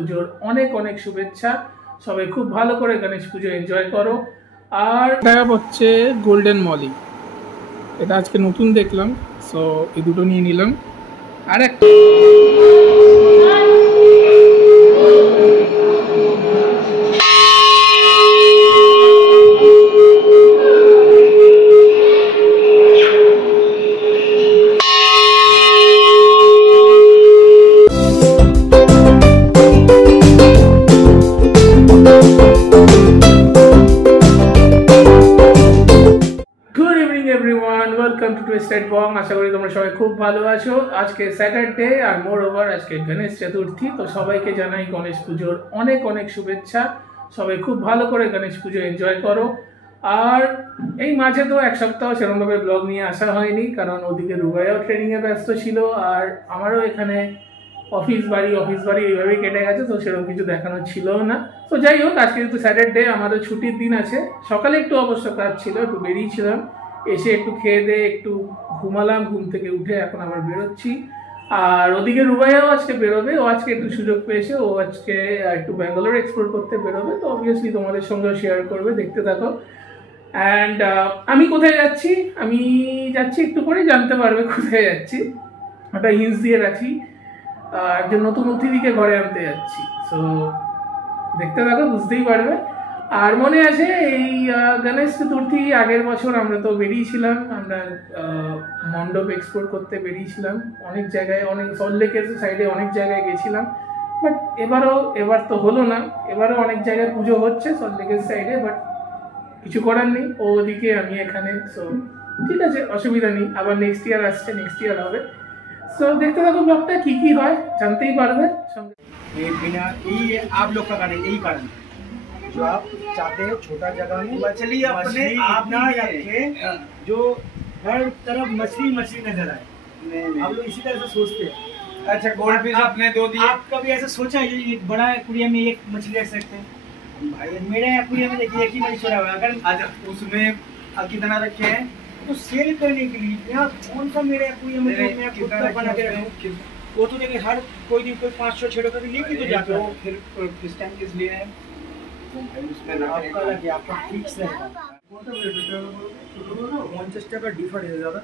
পুজোর অনেক অনেক শুভেচ্ছা। সবাই খুব ভালো করে গণেশ পুজো এনজয় করো। আর দেখা হচ্ছে গোল্ডেন মলি, এটা আজকে নতুন দেখলাম, সো এই দুটো নিয়ে নিলাম। আর একটা ওয়েলকাম টু টুইস্টেড বং। আশা করি তোমরা সবাই খুব ভালো আছো। আজকে স্যাটারডে আর মোর ওভার আজকে গণেশ চতুর্থী, তো সবাইকে জানাই গণেশ পুজোর অনেক অনেক শুভেচ্ছা। সবাই খুব ভালো করে গণেশ পুজো এনজয় করো। আর এই মাঝে তো এক সপ্তাহ সেরকমভাবে ব্লগ নিয়ে আসা হয়নি, কারণ ওদিকে রুবাইও ট্রেনিংয়ে ব্যস্ত ছিল, আর আমারও এখানে অফিস বাড়ি এইভাবেই কেটে গেছে, তো সেরকম কিছু দেখানো ছিল না। তো যাই হোক, আজকে যেহেতু স্যাটারডে আমাদের ছুটির দিন আছে, সকালে একটু অবশ্য কাজ ছিল, একটু বেরিয়েছিলাম, এসে একটু খেয়ে দিয়ে একটু ঘুমালাম, ঘুম থেকে উঠে এখন আবার বেরোচ্ছি। আর ওদিকে রুবাইয়াও আজকে বেরোবে, ও আজকে একটু সুযোগ পেয়েছে, ও আজকে একটু ব্যাঙ্গালোর এক্সপ্লোর করতে বেরোবে, তো অবভিয়াসলি তোমাদের সঙ্গেও শেয়ার করবে, দেখতে থাকো। অ্যান্ড আমি কোথায় যাচ্ছি, আমি যাচ্ছি একটু পরে জানতে পারবে কোথায় যাচ্ছি, ওটা হিন্টস দিয়ে রাখি। একজন নতুন অতিথিকে ঘরে আনতে যাচ্ছি, সো দেখতে থাকো, বুঝতেই পারবে। আর মনে আছে এই গণেশ চতুর্থী আগের বছর আমরা তো বেরিয়েছিলাম, আমরা মণ্ডপ এক্সপ্লোর করতে বেরিয়েছিলাম অনেক জায়গায়, অনেক সল্টলেকের সাইডে অনেক জায়গায় গেছিলাম। বাট এবার তো হলো না, এবারও অনেক জায়গায় পুজো হচ্ছে সল্টলেকের সাইডে, বাট কিছু করার নেই, ওদিকে আমি এখানে, সো ঠিক আছে, অসুবিধা নেই। আবার নেক্সট ইয়ার আসছে, নেক্সট ইয়ার হবে। सो देखते থাকো ব্লগটা, কি হয় জানতেই পারবে সঙ্গে। ये बिना ये आप लोग का कारण यही कारण जो आप चाहते हैं छोटा जगह में मछली अपने आप ना रखे, जो हर तरफ मछली नजर आए। आप लोग इसी तरह से सोचते हैं। अच्छा, गोल्ड फिश आपने दो दिए। आप कभी ऐसा सोचा है ये बड़ा एक्वेरियम में एक मछली रख सकते हैं? भाई मेरे एक्वेरियम में देखिए एक ही मछली छोड़ा हुआ है, अगर अच्छा उसमें कितना रखे हैं? तो सेल करने के लिए यार कौन सा मेरे एक्वेरियम में मैं खुद का बना के रखूं? वो तो देखिए हर कोई दिन कोई 500-600 का लेके तो जाता है, फिर किस टाइम किस लिए है आपका लगे आपका फिक्स है। 50 টাকা ডিফারেন্স দাদা,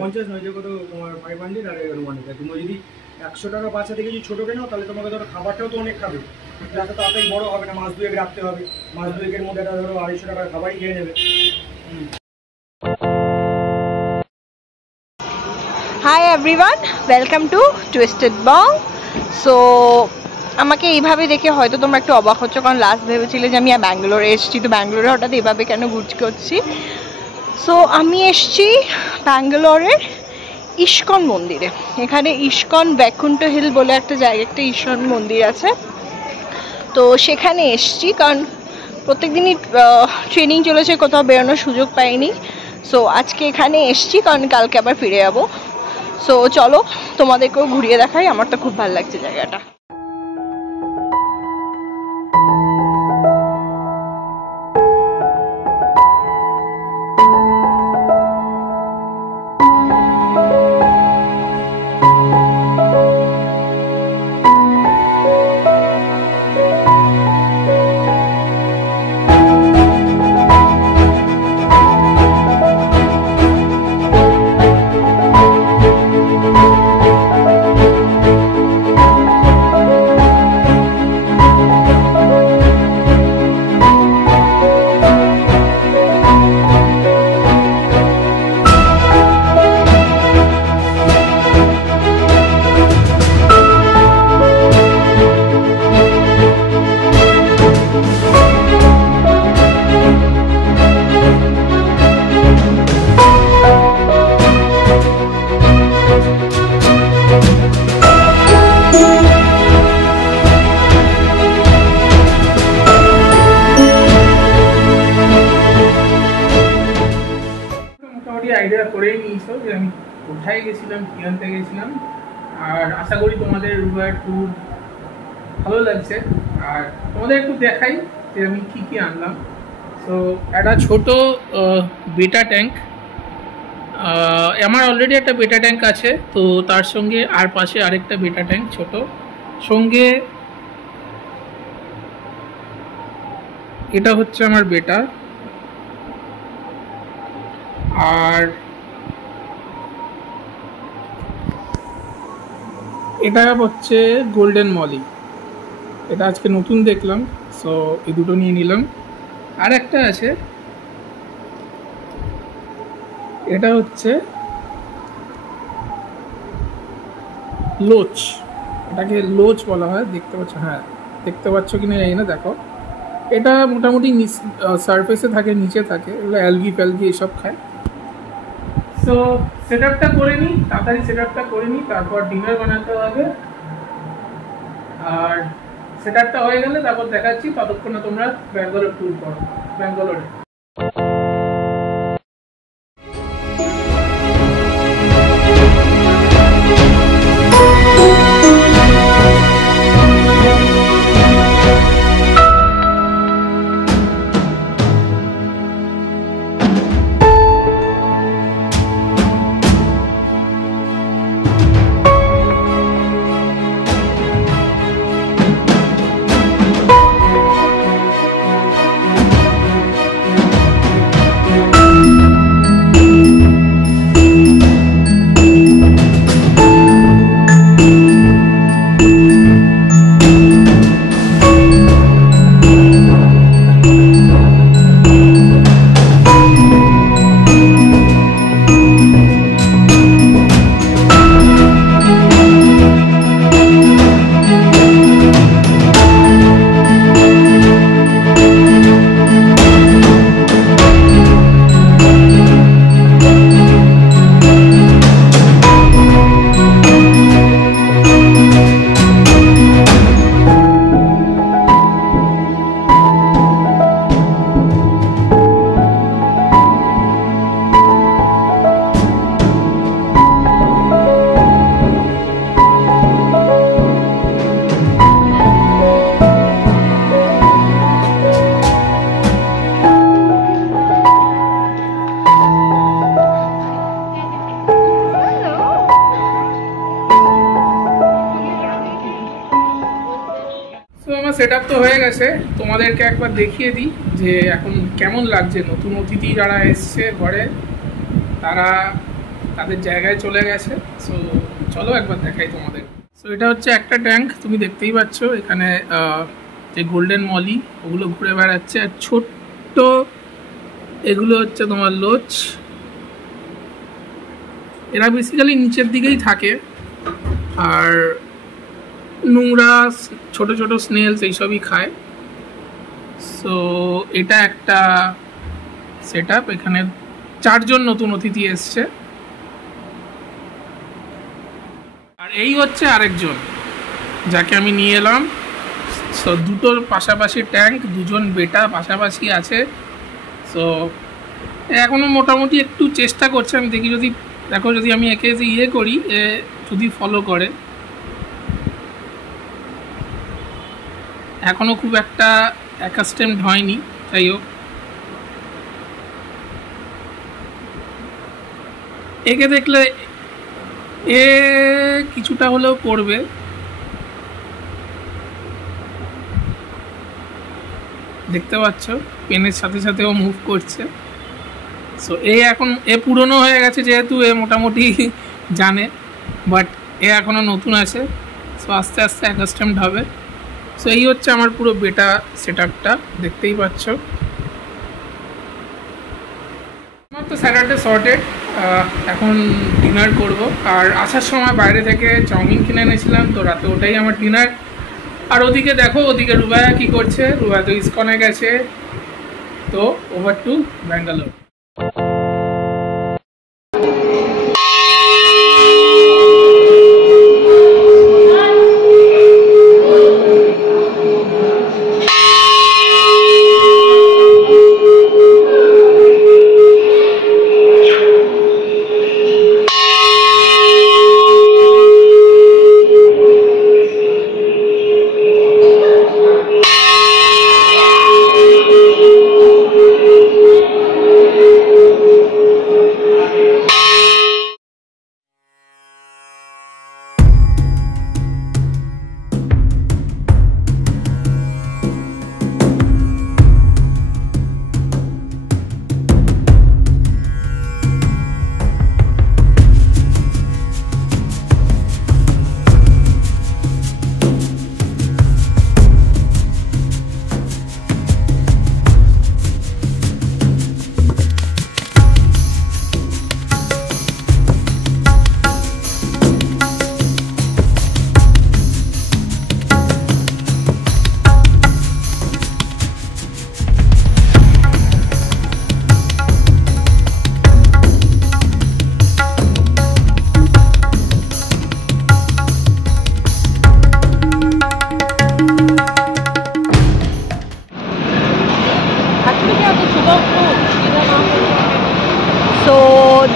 50 নয় যে কত তোমার 500 আর 1 তুমি যদি 100 টাকা বাচ্চা থেকে যদি ছোট কেনো, তাহলে তোমাকে ধরো খাবারটাও তো অনেক খাবে, যাতে তাড়াতাড়ি বড় হবে না, মাস দুয়েক রাখতে হবে, মাস দুয়েকের মধ্যে এটা ধরো 250 টাকার খাবারই খেয়ে নেবে। Hi everyone, welcome to twisted Bong. So আমাকে এইভাবে দেখে হয়তো তোমরা একটু অবাক হচ্ছ, কারণ লাস্ট ভেবেছিলে যে আমি ব্যাঙ্গালোরে এসেছি, তো ব্যাঙ্গালোরে হঠাৎ এইভাবে কেন ঘুরছি করছি। সো আমি এসেছি ব্যাঙ্গালোরের ইস্কন মন্দিরে। এখানে ইস্কন বৈকুণ্ঠ হিল বলে একটা জায়গা, একটা ইস্কন মন্দির আছে, তো সেখানে এসেছি, কারণ প্রত্যেক দিনই ট্রেনিং চলেছে, কোথাও বেরোনোর সুযোগ পাইনি। সো আজকে এখানে এসেছি, কারণ কালকে আবার ফিরে যাবো। সো চলো তোমাদেরকেও ঘুরিয়ে দেখাই, আমার তো খুব ভালো লাগছে জায়গাটা। আইডিয়া করেই নিয়েছো যে আমি কোথায় গেছিলাম, কি আনতে গেছিলাম, আর আশা করি তোমাদের রুবাইয়ের ট্যুর ভালো লাগছে। আর তোমাদের একটু দেখাই যে আমি কি আনলাম। সো একটা ছোট বেটা ট্যাঙ্ক, আমার অলরেডি একটা বেটা ট্যাঙ্ক আছে, তো তার সঙ্গে আর পাশে আরেকটা বেটা ট্যাঙ্ক ছোট, সঙ্গে এটা হচ্ছে আমার বেটা, আর এটা হচ্ছে গোল্ডেন মলি। এটা আজকে নতুন দেখলাম, সো এই দুটো নিয়ে নিলাম। আর একটা আছে, এটা হচ্ছে লোচ, এটাকে লোচ বলা হয়। দেখতে পাচ্ছ, হ্যাঁ দেখতে পাচ্ছ কিনা জানি না, দেখো এটা মোটামুটি সারফেসে থাকে, নিচে থাকে, এগুলো অ্যালগি ফ্যালগি এসব খায়। সো সেট আপটা করে নিই, তাড়াতাড়ি সেট আপটা করে নিই, তারপর ডিনার বানাতে হবে। আর সেট আপটা হয়ে গেলে তারপর দেখাচ্ছি, ততক্ষণে তোমরা ব্যাঙ্গালোর ট্যুর করো, ব্যাঙ্গালোরে। সেট আপ তো হয়ে গেছে, তোমাদেরকে একবার দেখিয়ে দিই যে এখন কেমন লাগছে। নতুন অতিথি যারা এসছে ঘরে, তারা তাদের জায়গায় চলে গেছে। সো চলো একবার দেখাই তোমাদের। সো এটা হচ্ছে একটা ট্যাঙ্ক, তুমি দেখতেই পাচ্ছ এখানে যে গোল্ডেন মলি ওগুলো ঘুরে বেড়াচ্ছে, আর ছোট্ট এগুলো হচ্ছে তোমার লোচ। এরা বেসিক্যালি নিচের দিকেই থাকে, আর নোংরা ছোট ছোট স্নেলস এইসবই খায়। সো এটা একটা সেট আপ। এখানে 4 জন নতুন অতিথি এসছে, আর এই হচ্ছে আরেকজন যাকে আমি নিয়ে এলাম। সো দুটোর পাশাপাশি ট্যাঙ্ক, 2 জন বেটা পাশাপাশি আছে। সো এখনও মোটামুটি একটু চেষ্টা করছে, আমি দেখি যদি দেখো যদি আমি একে ইয়ে করি, এ যদি ফলো করে। এখনও খুব একটা অ্যাকাস্টেমড হয়নি, যাই হোক একে দেখলে এ কিছুটা হলেও করবে। দেখতে পাচ্ছ পেনের সাথে সাথেও মুভ করছে। সো এখন এ পুরনো হয়ে গেছে যেহেতু, এ মোটামুটি জানে, বাট এ এখনও নতুন আছে। সো আস্তে আস্তে অ্যাকাস্টেমড হবে। সো এই হচ্ছে আমার পুরো বেটা সেট আপটা, দেখতেই পাচ্ছ। আমার তো স্যাটারডে সর্টেড, এখন ডিনার করব। আর আসার সময় বাইরে থেকে চাউমিন কিনে এনেছিলাম, তো রাতে ওটাই আমার ডিনার। আর ওদিকে দেখো, ওদিকে রুবায়া কি করছে, রুবায়া তো ইসকনে গেছে। তো over to Bangalore.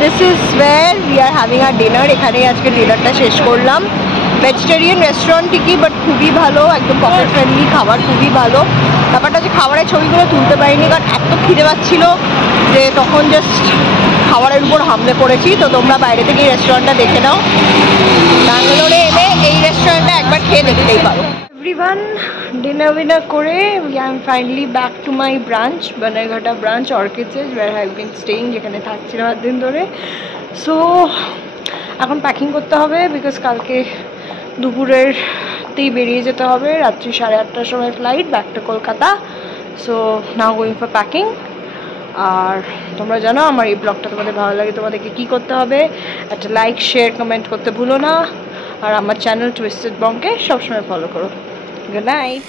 This is where we are having our dinner. এখানে আজকে ডিনারটা শেষ করলাম। ভেজিটেরিয়ান রেস্টুরেন্ট ঠিকই, বাট খুবই ভালো, একদম পকেট ফ্রেন্ডলি, খাবার খুবই ভালো। ব্যাপারটা হচ্ছে খাবারের ছবিগুলো তুলতে পারিনি, কারণ এত খিদে পাচ্ছিল যে তখন জাস্ট খাবারের উপর হামলে পড়েছি। তো তোমরা বাইরে থেকে এই রেস্টুরেন্টটা দেখে নাও, ব্যাঙ্গালোরে এলে এই রেস্টুরেন্টটা একবার খেয়ে দেখতেই পারো। এভরিওয়ান, ডিনার উইনার করে we I am finally back to my branch, Bannerghatta branch Orchids, where I have been staying, যেখানে থাকছিলাম 8 দিন ধরে। সো এখন প্যাকিং করতে হবে, বিকজ কালকে দুপুরেরতেই বেরিয়ে যেতে হবে, রাত্রি 8:30টার সময় flight back to Kolkata. So now going for packing. আর তোমরা জানো আমার এই ব্লগটা তোমাদের ভালো লাগে, তোমাদেরকে কী করতে হবে, একটা লাইক শেয়ার কমেন্ট করতে ভুলো না। আর আমার চ্যানেল টুইস্টেড বংকে সবসময় ফলো করো। Good night.